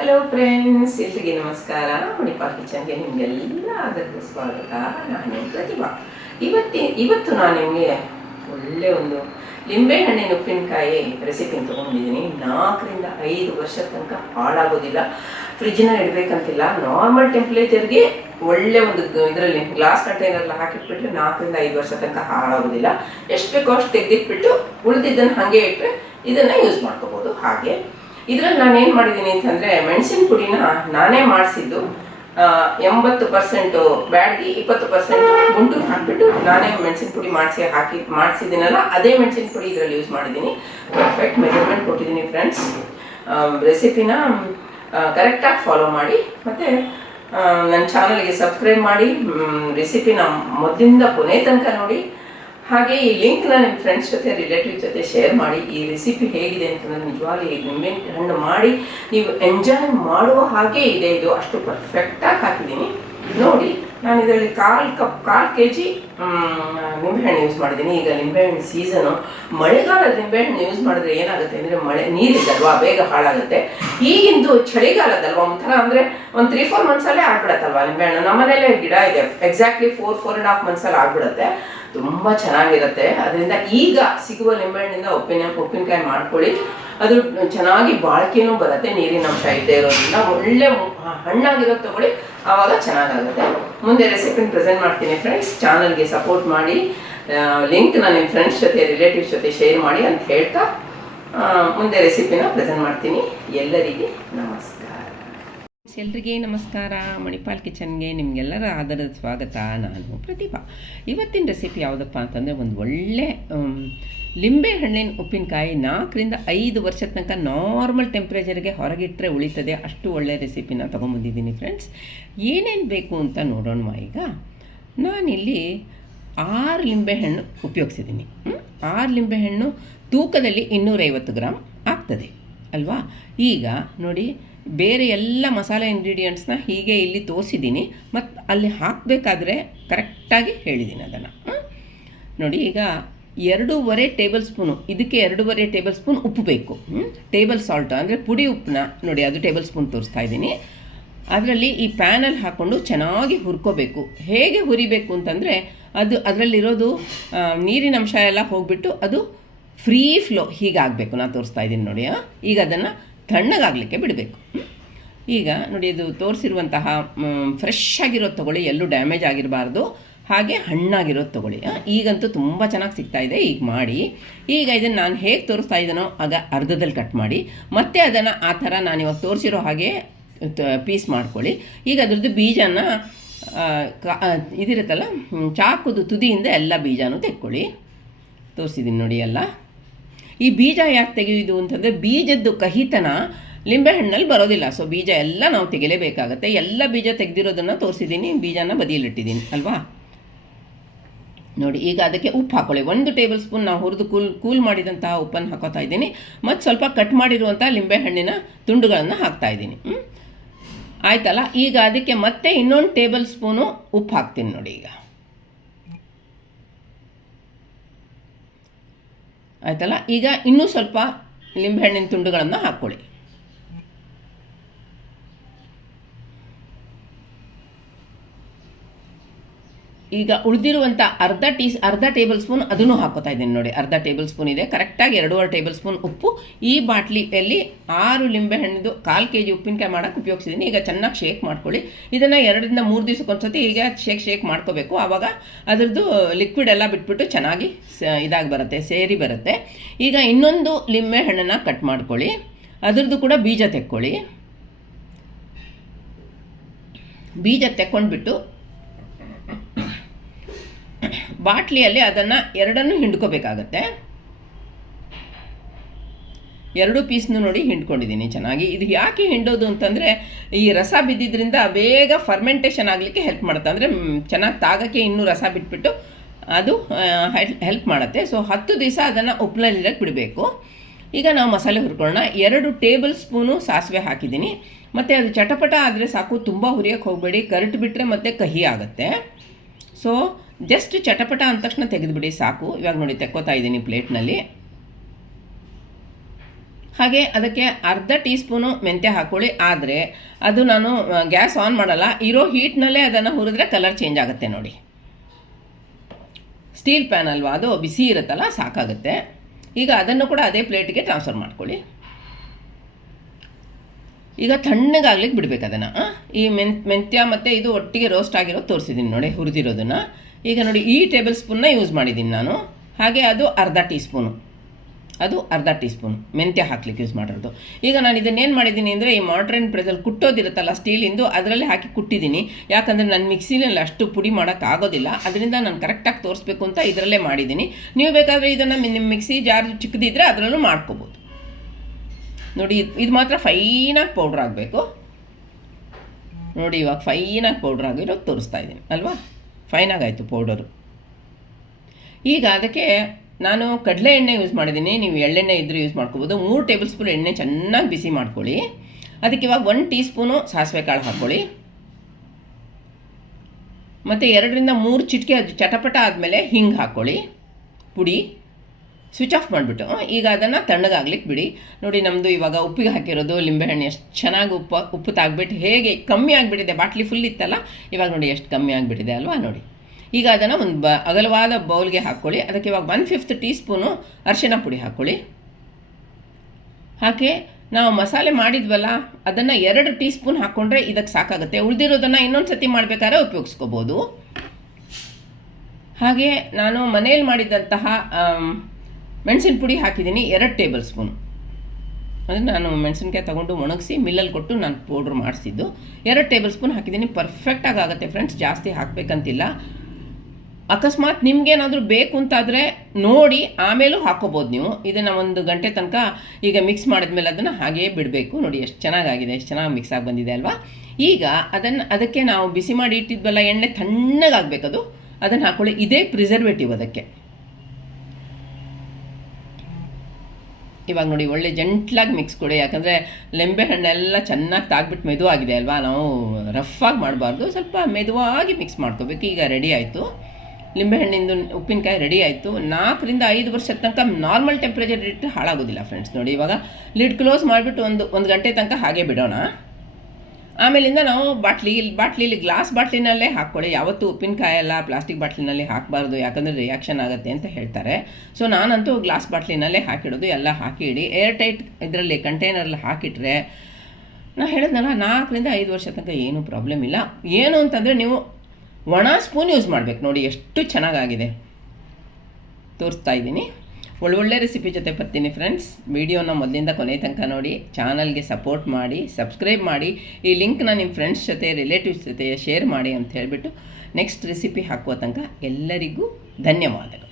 Hello friends, ಎಲ್ರಿಗೆ ನಮಸ್ಕಾರ. ಮಣಿಪಾಲ್ ಕಿಚನ್ಗೆ ನಿಮಗೆಲ್ಲ ಅದಕ್ಕೆ ಸ್ವಾಗತ. ನಾನು ಪ್ರತಿಭಾ. ಇವತ್ತು ನಾನು ನಿಮಗೆ ಒಳ್ಳೆ ಒಂದು ಲಿಂಬೆಹಣ್ಣಿನ ಉಪ್ಪಿನಕಾಯಿ ರೆಸಿಪಿನ ತೊಗೊಂಡಿದ್ದೀನಿ. 4 ರಿಂದ 5 ವರ್ಷದ ತನಕ ಹಾಳಾಗೋದಿಲ್ಲ. ಫ್ರಿಜ್ನಲ್ಲಿ ಇಡಬೇಕಂತಿಲ್ಲ. ನಾರ್ಮಲ್ ಟೆಂಪ್ರೇಚರ್ಗೆ ಒಳ್ಳೆ ಒಂದು ಇದರಲ್ಲಿ ಗ್ಲಾಸ್ ಕಂಟೈನರ್ಲ್ಲ ಹಾಕಿಟ್ಬಿಟ್ರೆ 4 ರಿಂದ 5 ವರ್ಷ ತನಕ ಹಾಳಾಗೋದಿಲ್ಲ. ಎಷ್ಟು ಬೇಕೋ ಅಷ್ಟು ತೆಗೆದಿಟ್ಬಿಟ್ಟು ಉಳಿದಿದ್ದನ್ನು ಹಾಗೆ ಇಟ್ಟರೆ ಇದನ್ನು ಯೂಸ್ ಮಾಡ್ಕೋಬೋದು. ಹಾಗೆ ಇದರಲ್ಲಿ ನಾನು ಏನು ಮಾಡಿದ್ದೀನಿ ಅಂತಂದರೆ, ಮೆಣಸಿನ ಪುಡಿನ ನಾನೇ ಮಾಡಿಸಿದ್ದು. 80% ಬ್ಯಾಡ್ಗಿ, 20% ಗುಂಟೂರು ಹಾಕಿಬಿಟ್ಟು ನಾನೇ ಮೆಣಸಿನ ಪುಡಿ ಮಾಡಿಸಿದ್ದೀನಲ್ಲ, ಅದೇ ಮೆಣಸಿನ ಪುಡಿ ಇದರಲ್ಲಿ ಯೂಸ್ ಮಾಡಿದ್ದೀನಿ. ಪರ್ಫೆಕ್ಟ್ ಮೆಜರ್ಮೆಂಟ್ ಕೊಟ್ಟಿದ್ದೀನಿ ಫ್ರೆಂಡ್ಸ್. ರೆಸಿಪಿನ ಕರೆಕ್ಟಾಗಿ ಫಾಲೋ ಮಾಡಿ, ಮತ್ತು ನನ್ನ ಚಾನಲ್ಗೆ ಸಬ್ಸ್ಕ್ರೈಬ್ ಮಾಡಿ, ರೆಸಿಪಿನ ಮೊದಲಿಂದ ಕೊನೆ ತನಕ ನೋಡಿ. ಹಾಗೆ ಈ ಲಿಂಕ್ನ ನಿಮ್ಮ ಫ್ರೆಂಡ್ಸ್ ಜೊತೆ, ರಿಲೇಟಿವ್ ಜೊತೆ ಶೇರ್ ಮಾಡಿ. ಈ ರೆಸಿಪಿ ಹೇಗಿದೆ ಅಂತಂದರೆ ನಿಜವಾಗ್ಲೂ ಈ ನಿಂಬೆ ಹಣ್ಣು ಮಾಡಿ ನೀವು ಎಂಜಾಯ್ ಮಾಡುವ ಹಾಗೆ ಇದೆ. ಇದು ಅಷ್ಟು ಪರ್ಫೆಕ್ಟಾಗಿ ಹಾಕಿದ್ದೀನಿ ನೋಡಿ. ನಾನು ಇದರಲ್ಲಿ 1/4 kg ನಿಂಬೆಹಣ್ಣು ಯೂಸ್ ಮಾಡಿದ್ದೀನಿ. ಈಗ ನಿಂಬೆಹಣ್ಣು ಸೀಸನು, ಮಳೆಗಾಲದ ನಿಂಬೆಹಣ್ಣು ಯೂಸ್ ಮಾಡಿದ್ರೆ ಏನಾಗುತ್ತೆ ಅಂದರೆ, ನೀರಿದ್ದಲ್ವಾ ಬೇಗ ಹಾಳಾಗುತ್ತೆ. ಈಗಿಂದು ಚಳಿಗಾಲದಲ್ವ ಒಂಥರ ಅಂದರೆ ಒಂದು 3-4 ಮಂತ್ಸಲ್ಲೇ ಆಗ್ಬಿಡತ್ತಲ್ವ ನಿಂಬೆಹಣ್ಣು. ನಮ್ಮನೇಲೆ ಗಿಡ ಇದೆ, ಎಕ್ಸಾಕ್ಟ್ಲಿ 4-4.5 ಮಂತ್ಸಲ್ಲಿ ಆಗ್ಬಿಡುತ್ತೆ. ತುಂಬ ಚೆನ್ನಾಗಿರುತ್ತೆ. ಅದರಿಂದ ಈಗ ಸಿಗುವ ನಿಂಬೆಹಣ್ಣಿಂದ ಉಪ್ಪಿನಕಾಯಿ ಮಾಡ್ಕೊಳ್ಳಿ. ಅದು ಚೆನ್ನಾಗಿ ಬಾಳಿಕೆನೂ ಬರುತ್ತೆ, ನೀರಿನ ಅಂಶ ಇದ್ದೇ ಇರೋದ್ರಿಂದ. ಒಳ್ಳೆ ಹಣ್ಣಾಗಿರೋದು ತಗೊಳ್ಳಿ, ಆವಾಗ ಚೆನ್ನಾಗಾಗುತ್ತೆ. ಮುಂದೆ ರೆಸಿಪಿನ ಪ್ರೆಸೆಂಟ್ ಮಾಡ್ತೀನಿ ಫ್ರೆಂಡ್ಸ್. ಚಾನಲ್ಗೆ ಸಪೋರ್ಟ್ ಮಾಡಿ, ಲಿಂಕ್ನ ನಿಮ್ಮ ಫ್ರೆಂಡ್ಸ್ ಜೊತೆ, ರಿಲೇಟಿವ್ಸ್ ಜೊತೆ ಶೇರ್ ಮಾಡಿ ಅಂತ ಹೇಳ್ತಾ ಮುಂದೆ ರೆಸಿಪಿನ ಪ್ರೆಸೆಂಟ್ ಮಾಡ್ತೀನಿ. ಎಲ್ಲರಿಗೆ ನಮಸ್ಕಾರ. ಎಲ್ರಿಗೆ ನಮಸ್ಕಾರ. ಮಣಿಪಾಲ್ ಕಿಚನ್ಗೆ ನಿಮಗೆಲ್ಲರ ಆಧಾರದ ಸ್ವಾಗತ. ನಾನು ಪ್ರತಿಭಾ. ಇವತ್ತಿನ ರೆಸಿಪಿ ಯಾವುದಪ್ಪ ಅಂತಂದರೆ, ಒಂದು ಒಳ್ಳೆ ಲಿಂಬೆಹಣ್ಣಿನ ಉಪ್ಪಿನಕಾಯಿ. 4 ರಿಂದ 5 ವರ್ಷದ ತನಕ ನಾರ್ಮಲ್ ಟೆಂಪ್ರೇಚರ್ಗೆ ಹೊರಗಿಟ್ಟರೆ ಉಳಿತದೆ. ಅಷ್ಟು ಒಳ್ಳೆ ರೆಸಿಪಿನ ತೊಗೊಂಬಂದಿದ್ದೀನಿ ಫ್ರೆಂಡ್ಸ್. ಏನೇನು ಬೇಕು ಅಂತ ನೋಡೋಣ. ಈಗ ನಾನಿಲ್ಲಿ 6 ಲಿಂಬೆಹಣ್ಣು ಉಪಯೋಗಿಸಿದ್ದೀನಿ. 6 ಲಿಂಬೆಹಣ್ಣು ತೂಕದಲ್ಲಿ 250 ಗ್ರಾಮ್ ಆಗ್ತದೆ ಅಲ್ವಾ. ಈಗ ನೋಡಿ, ಬೇರೆ ಎಲ್ಲ ಮಸಾಲೆ ಇಂಗ್ರೀಡಿಯೆಂಟ್ಸ್ನ ಹೀಗೆ ಇಲ್ಲಿ ತೋರಿಸಿದ್ದೀನಿ, ಮತ್ತು ಅಲ್ಲಿ ಹಾಕಬೇಕಾದ್ರೆ ಕರೆಕ್ಟಾಗಿ ಹೇಳಿದ್ದೀನಿ ಅದನ್ನು ನೋಡಿ. ಈಗ 2.5 ಟೇಬಲ್ ಸ್ಪೂನು, ಇದಕ್ಕೆ 2.5 ಟೇಬಲ್ ಸ್ಪೂನ್ ಉಪ್ಪು ಬೇಕು. ಟೇಬಲ್ ಸಾಲ್ಟ್ ಅಂದರೆ ಪುಡಿ ಉಪ್ಪನ್ನ ನೋಡಿ, ಅದು ಟೇಬಲ್ ಸ್ಪೂನ್ ತೋರಿಸ್ತಾ ಇದ್ದೀನಿ. ಅದರಲ್ಲಿ ಈ ಪ್ಯಾನಲ್ಲಿ ಹಾಕ್ಕೊಂಡು ಚೆನ್ನಾಗಿ ಹುರ್ಕೋಬೇಕು. ಹೇಗೆ ಹುರಿಬೇಕು ಅಂತಂದರೆ, ಅದರಲ್ಲಿರೋದು ನೀರಿನ ಅಂಶ ಎಲ್ಲ ಹೋಗಿಬಿಟ್ಟು ಅದು ಫ್ರೀ ಫ್ಲೋ ಹೀಗಾಗಬೇಕು. ನಾನು ತೋರಿಸ್ತಾ ಇದ್ದೀನಿ ನೋಡಿ. ಈಗ ಅದನ್ನು ತಣ್ಣಗಾಗಲಿಕ್ಕೆ ಬಿಡಬೇಕು. ಈಗ ನೋಡಿ, ಇದು ತೋರಿಸಿರುವಂತಹ ಫ್ರೆಶ್ ಆಗಿರೋದು ತೊಗೊಳ್ಳಿ, ಎಲ್ಲೂ ಡ್ಯಾಮೇಜ್ ಆಗಿರಬಾರ್ದು. ಹಾಗೆ ಹಣ್ಣಾಗಿರೋದು ತೊಗೊಳ್ಳಿ. ಈಗಂತೂ ತುಂಬ ಚೆನ್ನಾಗಿ ಸಿಗ್ತಾಯಿದೆ. ಈಗ ಮಾಡಿ, ಈಗ ಇದನ್ನು ನಾನು ಹೇಗೆ ತೋರಿಸ್ತಾ ಇದ್ದೀನೋ ಆಗ ಅರ್ಧದಲ್ಲಿ ಕಟ್ ಮಾಡಿ, ಮತ್ತೆ ಅದನ್ನು ಆ ಥರ ನಾನು ಇವಾಗ ತೋರಿಸಿರೋ ಹಾಗೆ ಪೀಸ್ ಮಾಡ್ಕೊಳ್ಳಿ. ಈಗ ಅದ್ರದ್ದು ಬೀಜನ ಇದಿರುತ್ತಲ್ಲ, ಚಾಕುದು ತುದಿಯಿಂದ ಎಲ್ಲ ಬೀಜನೂ ತೆಕ್ಕೊಳ್ಳಿ. ತೋರಿಸಿದ್ದೀನಿ ನೋಡಿ ಎಲ್ಲ. ಈ ಬೀಜ ಯಾಕೆ ತೆಗೆಯೋದು ಅಂತಂದರೆ, ಬೀಜದ್ದು ಕಹಿತನ ಲಿಂಬೆಹಣ್ಣಲ್ಲಿ ಬರೋದಿಲ್ಲ. ಸೊ ಬೀಜ ಎಲ್ಲ ನಾವು ತೆಗೆಯಲೇಬೇಕಾಗತ್ತೆ. ಎಲ್ಲ ಬೀಜ ತೆಗೆದಿರೋದನ್ನು ತೋರಿಸಿದ್ದೀನಿ, ಬೀಜನ ಬದಿಯಲ್ಲಿಟ್ಟಿದ್ದೀನಿ ಅಲ್ವಾ. ನೋಡಿ, ಈಗ ಅದಕ್ಕೆ ಉಪ್ಪು ಹಾಕ್ಕೊಳ್ಳಿ. 1 ಟೇಬಲ್ ಸ್ಪೂನ್ ನಾವು ಹುರಿದು ಕೂಲ್ ಮಾಡಿದಂತಹ ಉಪ್ಪನ್ನು ಹಾಕೋತಾ ಇದ್ದೀನಿ. ಮತ್ತು ಸ್ವಲ್ಪ ಕಟ್ ಮಾಡಿರುವಂಥ ಲಿಂಬೆಹಣ್ಣಿನ ತುಂಡುಗಳನ್ನು ಹಾಕ್ತಾಯಿದ್ದೀನಿ. ಆಯ್ತಲ್ಲ. ಈಗ ಅದಕ್ಕೆ ಮತ್ತೆ 1 ಟೇಬಲ್ ಸ್ಪೂನು ಉಪ್ಪು ಹಾಕ್ತೀನಿ ನೋಡಿ. ಈಗ ಆಯ್ತಲ್ಲ. ಈಗ ಇನ್ನೂ ಸ್ವಲ್ಪ ಲಿಂಬೆಹಣ್ಣಿನ ತುಂಡುಗಳನ್ನು ಹಾಕ್ಕೊಳ್ಳಿ. ಈಗ ಉಳಿದಿರುವಂಥ ಅರ್ಧ ಟೇಬಲ್ ಸ್ಪೂನ್ ಅದನ್ನು ಹಾಕೋತಾ ಇದ್ದೀನಿ ನೋಡಿ. ಅರ್ಧ ಟೇಬಲ್ ಸ್ಪೂನ್ ಇದೆ, ಕರೆಕ್ಟಾಗಿ 2.5 ಟೇಬಲ್ ಸ್ಪೂನ್ ಉಪ್ಪು. ಈ ಬಾಟ್ಲಿಯಲ್ಲಿ 6 ಲಿಂಬೆಹಣ್ಣಿದು 1/4 kg ಉಪ್ಪಿನಕಾಯಿ ಮಾಡೋಕ್ಕೆ ಉಪಯೋಗಿಸಿದ್ದೀನಿ. ಈಗ ಚೆನ್ನಾಗಿ ಶೇಕ್ ಮಾಡ್ಕೊಳ್ಳಿ. ಇದನ್ನು 2 ರಿಂದ 3 ದಿವಸಕ್ಕೊಂದ್ಸತಿ ಈಗ ಶೇಕ್ ಮಾಡ್ಕೋಬೇಕು. ಆವಾಗ ಅದರದ್ದು ಲಿಕ್ವಿಡ್ ಎಲ್ಲ ಬಿಟ್ಬಿಟ್ಟು ಚೆನ್ನಾಗಿ ಇದಾಗಿ ಬರುತ್ತೆ, ಸೇರಿ ಬರುತ್ತೆ. ಈಗ ಇನ್ನೊಂದು ಲಿಂಬೆಹಣ್ಣನ್ನು ಕಟ್ ಮಾಡ್ಕೊಳ್ಳಿ. ಅದರದ್ದು ಕೂಡ ಬೀಜ ತೆಕ್ಕೊಳ್ಳಿ. ಬೀಜ ತೆಕ್ಕೊಂಡ್ಬಿಟ್ಟು ಬಾಟ್ಲಿಯಲ್ಲಿ ಅದನ್ನು 2 ಹಿಂಡ್ಕೋಬೇಕಾಗತ್ತೆ. 2 ಪೀಸ್ನು ನೋಡಿ ಹಿಂಡ್ಕೊಂಡಿದ್ದೀನಿ ಚೆನ್ನಾಗಿ. ಇದು ಯಾಕೆ ಹಿಂಡೋದು ಅಂತಂದರೆ, ಈ ರಸ ಬಿದ್ದಿದ್ದರಿಂದ ಬೇಗ ಫರ್ಮೆಂಟೇಷನ್ ಆಗಲಿಕ್ಕೆ ಹೆಲ್ಪ್ ಮಾಡುತ್ತೆ. ಅಂದರೆ ಚೆನ್ನಾಗಿ ತಾಗೋಕ್ಕೆ ಇನ್ನೂ ರಸ ಬಿಟ್ಬಿಟ್ಟು ಅದು ಹೆಲ್ಪ್ ಮಾಡುತ್ತೆ. ಸೊ 10 ದಿವಸ ಅದನ್ನು ಉಪ್ಪಲ್ಲಿರಕ್ಕೆ ಬಿಡಬೇಕು. ಈಗ ನಾವು ಮಸಾಲೆ ಹುರ್ಕೊಳ್ಳೋಣ. 2 ಟೇಬಲ್ ಸ್ಪೂನು ಸಾಸಿವೆ ಹಾಕಿದ್ದೀನಿ. ಮತ್ತು ಅದು ಚಟಪಟ ಆದರೆ ಸಾಕು, ತುಂಬ ಹುರಿಯೋಕ್ಕೆ ಹೋಗಬೇಡಿ. ಕರಟು ಬಿಟ್ಟರೆ ಮತ್ತೆ ಕಹಿ ಆಗುತ್ತೆ. ಸೊ ಜಸ್ಟ್ ಚಟಪಟ ಅಂದ ತಕ್ಷಣ ತೆಗೆದುಬಿಡಿ ಸಾಕು. ಇವಾಗ ನೋಡಿ, ತೆಕ್ಕೋತಾ ಇದ್ದೀನಿ ಪ್ಲೇಟ್ನಲ್ಲಿ. ಹಾಗೆ ಅದಕ್ಕೆ ಅರ್ಧ ಟೀ ಸ್ಪೂನು ಮೆಂತ್ಯ ಹಾಕ್ಕೊಳ್ಳಿ. ಆದರೆ ಅದು ನಾನು ಗ್ಯಾಸ್ ಆನ್ ಮಾಡಲ್ಲ, ಇರೋ ಹೀಟ್ನಲ್ಲೇ ಅದನ್ನು ಹುರಿದ್ರೆ ಕಲರ್ ಚೇಂಜ್ ಆಗುತ್ತೆ ನೋಡಿ. ಸ್ಟೀಲ್ ಪ್ಯಾನ್ ಅಲ್ವಾ, ಅದು ಬಿಸಿ ಇರುತ್ತಲ್ಲ, ಸಾಕಾಗುತ್ತೆ. ಈಗ ಅದನ್ನು ಕೂಡ ಅದೇ ಪ್ಲೇಟಿಗೆ ಟ್ರಾನ್ಸ್ಫರ್ ಮಾಡ್ಕೊಳ್ಳಿ. ಈಗ ತಣ್ಣಗಾಗ್ಲಿಕ್ಕೆ ಬಿಡಬೇಕು ಅದನ್ನು. ಈ ಮೆಂತ್ಯ ಮತ್ತು ಇದು ಒಟ್ಟಿಗೆ ರೋಸ್ಟ್ ಆಗಿರೋದು ತೋರಿಸಿದ್ದೀನಿ ನೋಡಿ, ಹುರಿದಿರೋದನ್ನು. ಈಗ ನೋಡಿ, ಈ ಟೇಬಲ್ ಸ್ಪೂನ್ನ ಯೂಸ್ ಮಾಡಿದ್ದೀನಿ ನಾನು. ಹಾಗೆ ಅದು ಅರ್ಧ ಟೀ ಸ್ಪೂನು ಮೆಂತ್ಯ ಹಾಕ್ಲಿಕ್ಕೆ ಯೂಸ್ ಮಾಡಿರೋದು. ಈಗ ನಾನು ಇದನ್ನೇನು ಮಾಡಿದ್ದೀನಿ ಅಂದರೆ, ಈ ಮಾರ್ಟ್ರನ್ ಪ್ರೆಸಲ್ಲಿ ಕುಟ್ಟೋದಿರುತ್ತಲ್ಲ ಸ್ಟೀಲಿಂದು, ಅದರಲ್ಲಿ ಹಾಕಿ ಕುಟ್ಟಿದ್ದೀನಿ. ಯಾಕಂದರೆ ನನ್ನ ಮಿಕ್ಸಿನಲ್ಲಿ ಅಷ್ಟು ಪುಡಿ ಮಾಡೋಕ್ಕಾಗೋದಿಲ್ಲ, ಅದರಿಂದ ನಾನು ಕರೆಕ್ಟಾಗಿ ತೋರಿಸ್ಬೇಕು ಅಂತ ಇದರಲ್ಲೇ ಮಾಡಿದ್ದೀನಿ. ನೀವು ಬೇಕಾದರೆ ಇದನ್ನು ನಿಮ್ಮ ಮಿಕ್ಸಿ ಜಾರ್ ಚಿಕ್ಕದಿದ್ದರೆ ಅದರಲ್ಲೂ ಮಾಡ್ಕೋಬೋದು ನೋಡಿ. ಇದು ಮಾತ್ರ ಫೈನಾಗಿ ಪೌಡ್ರ್ ಆಗಬೇಕು ನೋಡಿ. ಇವಾಗ ಫೈನಾಗಿ ಪೌಡ್ರ್ ಆಗಿರೋದು ತೋರಿಸ್ತಾ ಇದ್ದೀನಿ ಅಲ್ವಾ, ಫೈನಾಗಾಯಿತು ಪೌಡರು. ಈಗ ಅದಕ್ಕೆ ನಾನು ಕಡಲೆ ಎಣ್ಣೆ ಯೂಸ್ ಮಾಡಿದ್ದೀನಿ, ನೀವು ಎಳ್ಳೆಣ್ಣೆ ಇದ್ದರೆ ಯೂಸ್ ಮಾಡ್ಕೋಬೋದು. 3 ಟೇಬಲ್ ಸ್ಪೂನ್ ಎಣ್ಣೆ ಚೆನ್ನಾಗಿ ಬಿಸಿ ಮಾಡ್ಕೊಳ್ಳಿ. ಅದಕ್ಕೆ ಇವಾಗ 1 ಟೀ ಸ್ಪೂನು ಸಾಸಿವೆ ಕಾಳು ಹಾಕ್ಕೊಳ್ಳಿ. ಮತ್ತು 2ರಿಂದ 3 ಚಿಟಿಕೆ ಅದು ಚಟಪಟ ಆದಮೇಲೆ ಹಿಂಗೆ ಹಾಕ್ಕೊಳ್ಳಿ ಪುಡಿ. ಸ್ವಿಚ್ ಆಫ್ ಮಾಡಿಬಿಟ್ಟು ಈಗ ಅದನ್ನು ತಣ್ಣಗಾಗ್ಲಿಕ್ಕೆ ಬಿಡಿ. ನೋಡಿ, ನಮ್ಮದು ಇವಾಗ ಉಪ್ಪಿಗೆ ಹಾಕಿರೋದು ಲಿಂಬೆಹಣ್ಣು ಎಷ್ಟು ಚೆನ್ನಾಗಿ ಉಪ್ಪು ತಾಗ್ಬಿಟ್ಟು ಹೇಗೆ ಕಮ್ಮಿ ಆಗಿಬಿಟ್ಟಿದೆ. ಬಾಟ್ಲಿ ಫುಲ್ ಇತ್ತಲ್ಲ, ಇವಾಗ ನೋಡಿ ಎಷ್ಟು ಕಮ್ಮಿ ಆಗಿಬಿಟ್ಟಿದೆ ಅಲ್ವಾ ನೋಡಿ. ಈಗ ಅದನ್ನು ಒಂದು ಅಗಲವಾದ ಬೌಲ್ಗೆ ಹಾಕ್ಕೊಳ್ಳಿ. ಅದಕ್ಕೆ ಇವಾಗ 1/5 ಟೀ ಸ್ಪೂನು ಅರಿಶಿಣ ಪುಡಿ ಹಾಕ್ಕೊಳ್ಳಿ. ಹಾಗೆ ನಾವು ಮಸಾಲೆ ಮಾಡಿದ್ವಲ್ಲ, ಅದನ್ನು 2 ಟೀ ಸ್ಪೂನ್ ಹಾಕ್ಕೊಂಡ್ರೆ ಇದಕ್ಕೆ ಸಾಕಾಗುತ್ತೆ. ಉಳಿದಿರೋದನ್ನು ಇನ್ನೊಂದು ಸತಿ ಮಾಡಬೇಕಾದ್ರೆ ಉಪಯೋಗಿಸ್ಕೋಬೋದು. ಹಾಗೆ ನಾನು ಮನೇಲಿ ಮಾಡಿದಂತಹ ಮೆಣಸಿನ ಪುಡಿ ಹಾಕಿದ್ದೀನಿ 2 ಟೇಬಲ್ ಸ್ಪೂನು. ಅಂದರೆ ನಾನು ಮೆಣಸಿನ್ಕಾಯಿ ತೊಗೊಂಡು ಒಣಗಿಸಿ ಮಿಲ್ಲಲ್ಲಿ ಕೊಟ್ಟು ನಾನು ಪೌಡ್ರ್ ಮಾಡಿಸಿದ್ದು. 2 ಟೇಬಲ್ ಸ್ಪೂನ್ ಹಾಕಿದ್ದೀನಿ. ಪರ್ಫೆಕ್ಟಾಗಿ ಆಗುತ್ತೆ ಫ್ರೆಂಡ್ಸ್, ಜಾಸ್ತಿ ಹಾಕಬೇಕಂತಿಲ್ಲ. ಅಕಸ್ಮಾತ್ ನಿಮಗೇನಾದರೂ ಬೇಕು ಅಂತಾದರೆ ನೋಡಿ ಆಮೇಲೂ ಹಾಕ್ಕೋಬೋದು ನೀವು. ಇದನ್ನು 1 ಗಂಟೆ ತನಕ ಈಗ ಮಿಕ್ಸ್ ಮಾಡಿದ್ಮೇಲೆ ಅದನ್ನು ಹಾಗೇ ಬಿಡಬೇಕು. ನೋಡಿ ಎಷ್ಟು ಚೆನ್ನಾಗಾಗಿದೆ, ಎಷ್ಟು ಚೆನ್ನಾಗಿ ಮಿಕ್ಸ್ ಆಗಿ ಬಂದಿದೆ ಅಲ್ವಾ. ಈಗ ಅದಕ್ಕೆ ನಾವು ಬಿಸಿ ಮಾಡಿ ಇಟ್ಟಿದ್ವಲ್ಲ ಎಣ್ಣೆ, ತಣ್ಣಗಾಗಬೇಕದು. ಅದನ್ನು ಹಾಕ್ಕೊಳ್ಳಿ. ಇದೇ ಪ್ರಿಸರ್ವೇಟಿವ್ ಅದಕ್ಕೆ. ಇವಾಗ ನೋಡಿ, ಒಳ್ಳೆ ಜಂಟ್ಲಾಗಿ ಮಿಕ್ಸ್ ಕೊಡಿ. ಯಾಕಂದರೆ ಲಿಂಬೆಹಣ್ಣೆಲ್ಲ ಚೆನ್ನಾಗಿ ತಾಗ್ಬಿಟ್ಟು ಮೆದುವಾಗಿದೆ ಅಲ್ವಾ, ನಾವು ರಫಾಗಿ ಮಾಡಬಾರ್ದು, ಸ್ವಲ್ಪ ಮೆದುವಾಗಿ ಮಿಕ್ಸ್ ಮಾಡ್ಕೋಬೇಕು. ಈಗ ರೆಡಿ ಆಯಿತು, ಲಿಂಬೆಹಣ್ಣಿಂದು ಉಪ್ಪಿನಕಾಯಿ ರೆಡಿ ಆಯಿತು. 4ರಿಂದ 5 ವರ್ಷದ ತನಕ ನಾರ್ಮಲ್ ಟೆಂಪ್ರೇಚರ್ ಇಟ್ಟು ಹಾಳಾಗೋದಿಲ್ಲ ಫ್ರೆಂಡ್ಸ್. ನೋಡಿ, ಇವಾಗ ಲಿಡ್ ಕ್ಲೋಸ್ ಮಾಡಿಬಿಟ್ಟು ಒಂದು ಗಂಟೆ ತನಕ ಹಾಗೆ ಬಿಡೋಣ. ಆಮೇಲಿಂದ ನಾವು ಬಾಟ್ಲಿಲಿ ಗ್ಲಾಸ್ ಬಾಟ್ಲಿನಲ್ಲೇ ಹಾಕ್ಕೊಳ್ಳಿ. ಯಾವತ್ತೂ ಉಪ್ಪಿನಕಾಯಿ ಎಲ್ಲ ಪ್ಲಾಸ್ಟಿಕ್ ಬಾಟ್ಲಿನಲ್ಲಿ ಹಾಕಬಾರ್ದು, ಯಾಕಂದರೆ ರಿಯಾಕ್ಷನ್ ಆಗುತ್ತೆ ಅಂತ ಹೇಳ್ತಾರೆ. ಸೊ ನಾನಂತೂ ಗ್ಲಾಸ್ ಬಾಟ್ಲಿನಲ್ಲೇ ಹಾಕಿಡೋದು. ಎಲ್ಲ ಹಾಕಿ ಇಡಿ, ಏರ್ ಟೈಟ್ ಇದರಲ್ಲಿ ಕಂಟೈನರಲ್ಲಿ ಹಾಕಿಟ್ರೆ, ನಾನು ಹೇಳಿದ್ನಲ್ಲ 4ರಿಂದ 5 ವರ್ಷ ತನಕ ಏನೂ ಪ್ರಾಬ್ಲಮ್ ಇಲ್ಲ. ಏನು ಅಂತಂದರೆ ನೀವು ಒಣ ಸ್ಪೂನ್ ಯೂಸ್ ಮಾಡಬೇಕು. ನೋಡಿ ಎಷ್ಟು ಚೆನ್ನಾಗಾಗಿದೆ, ತೋರಿಸ್ತಾ ಇದ್ದೀನಿ. ಒಳ್ಳೊಳ್ಳೆ ರೆಸಿಪಿ ಜೊತೆ ಬರ್ತೀನಿ ಫ್ರೆಂಡ್ಸ್. ವಿಡಿಯೋನ ಮೊದಲಿಂದ ಕೊನೆ ತನಕ ನೋಡಿ, ಚಾನಲ್ಗೆ ಸಪೋರ್ಟ್ ಮಾಡಿ, ಸಬ್ಸ್ಕ್ರೈಬ್ ಮಾಡಿ. ಈ ಲಿಂಕ್ನ ನಿಮ್ಮ ಫ್ರೆಂಡ್ಸ್ ಜೊತೆ, ರಿಲೇಟಿವ್ಸ್ ಜೊತೆ ಶೇರ್ ಮಾಡಿ ಅಂತ ಹೇಳಿಬಿಟ್ಟು ನೆಕ್ಸ್ಟ್ ರೆಸಿಪಿ ಹಾಕುವ ತನಕ ಎಲ್ಲರಿಗೂ ಧನ್ಯವಾದಗಳು.